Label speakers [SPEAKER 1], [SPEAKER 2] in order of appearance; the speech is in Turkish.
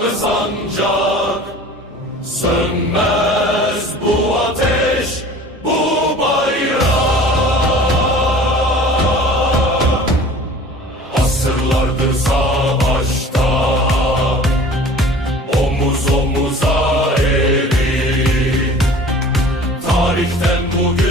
[SPEAKER 1] kanlı sancak Sönmez bu ateş, bu bayrak Asırlardır savaşta Omuz omuza eri Tarihten bugün